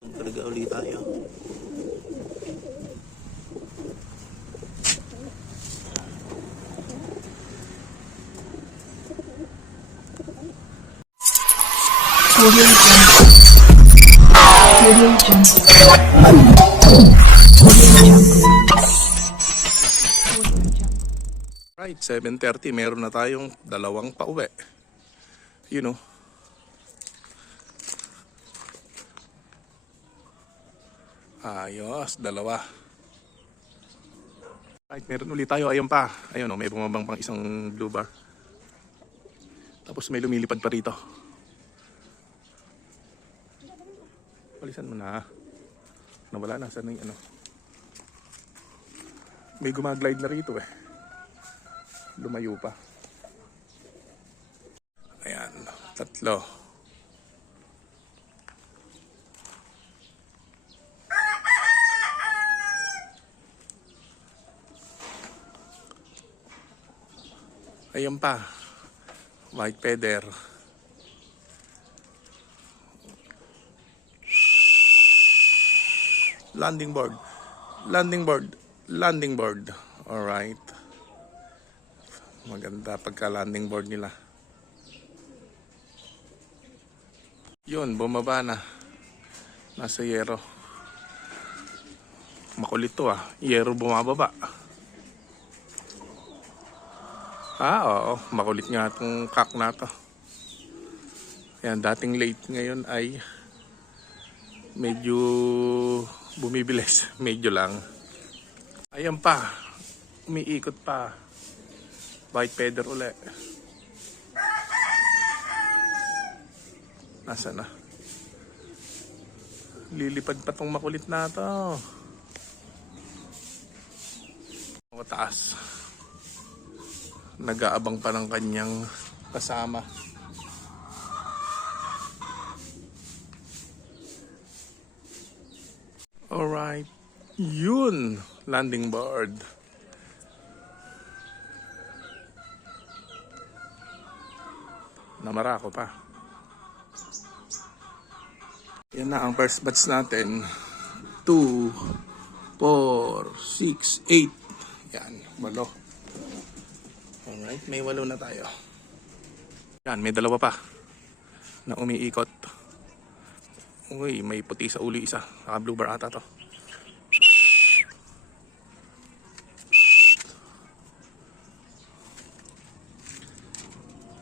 Karga ulit tayo. Right, 7:30, meron na tayong dalawang pauwi. You know. Ayos, dalawa. Right, meron ulit tayo. Ayun pa. Ayun, may bumabang pang isang blue bar. Tapos may lumilipad pa rito. Walisan mo na. Nawala na. Saan yung ano? May gumaglide na rito eh. Lumayo pa. Ayan, tatlo. Ayan pa. White feather. Landing board. Landing board. Landing board. Alright. Maganda pagka landing board nila. Yun, bumaba na. Nasa yero. Makulit to ah. Yero bumababa. Oo. Makulit nga itong kak na to. Ayan, dating late ngayon ay medyo bumibilis. Medyo lang. Ayan pa. Umiikot pa. White feather uli. Nasaan na? Lilipad pa tong makulit na to. Mataas. Nag-aabang pa ng kanyang kasama. Alright. Yun. Landing board. Namara ko pa. Yan na ang first batch natin. 2, 4, 6, 8. Yan, 8. Alright, may 8 na tayo. Yan, may 2 pa na umiikot. Uy, may puti sa uli isa. Naka blue bar ata to.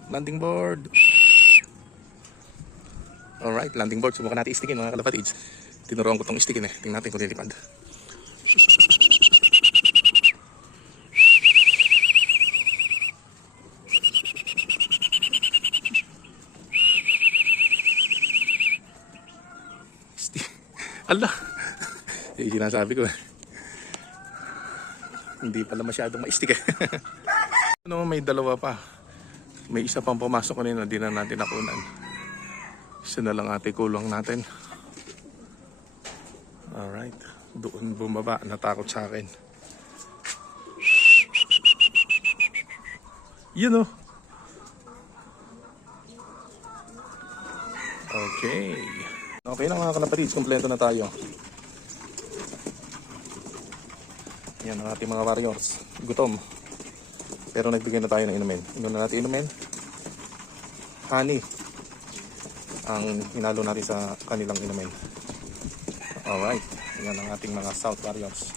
Landing board. Alright, landing board. Subukan natin istikin mga kalapatids. Tinuruan ko itong istikin eh. Tingnan natin kung nilipad. Allah! Yung sinasabi ko eh. Hindi pala masyadong maistik eh. Ano, may 2 pa. May isa pang pumasok kanina, di na natin nakunan. Isa na lang ate kulang natin. Alright. Doon bumaba. Natakot sa akin. Yun oh. Okay. Okay na mga kalapatids. Kompleto na tayo. Yan ang ating mga warriors. Gutom. Pero nagbigay na tayo ng inumin. Inom na natin inumin. Honey. Ang hinalo natin sa kanilang inumin. Alright. Yan ang ating mga South Warriors.